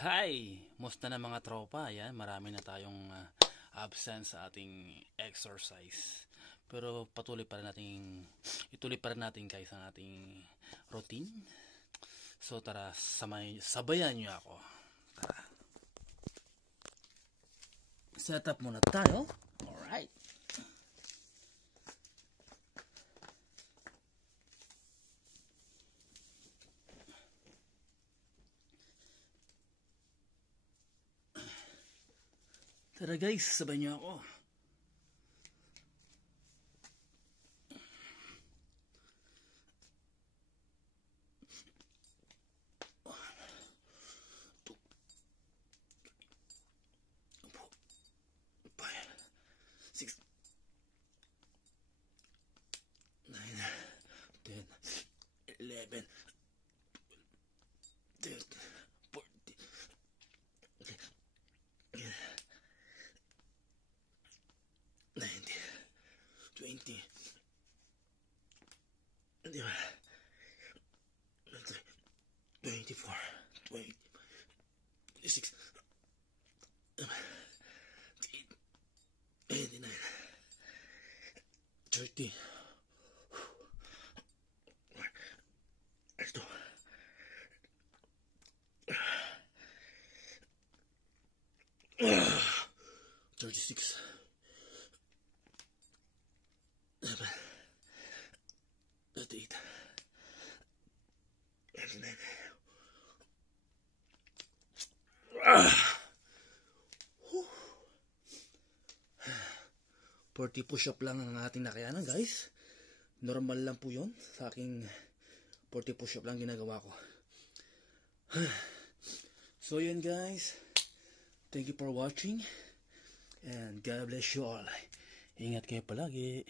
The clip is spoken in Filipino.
Hi! Musta na mga tropa? Yan, marami na tayong absent sa ating exercise. Pero ituloy pa rin natin guys ang ating routine. So tara, sabayan nyo ako. Tara. Set up muna tayo. Alright. Tara guys, sabayan nyo ako. Six, 9, 10, 11, 13, 14, 19, 20, 24, 26, 29, 30. Ito. 36. 7. 38. 39. 40 push-up lang ang ating nakayanan guys. Normal lang po yun. Sa aking 40 push-up lang ginagawa ko. So yun guys. Thank you for watching. And God bless you all. Ingat kayo palagi.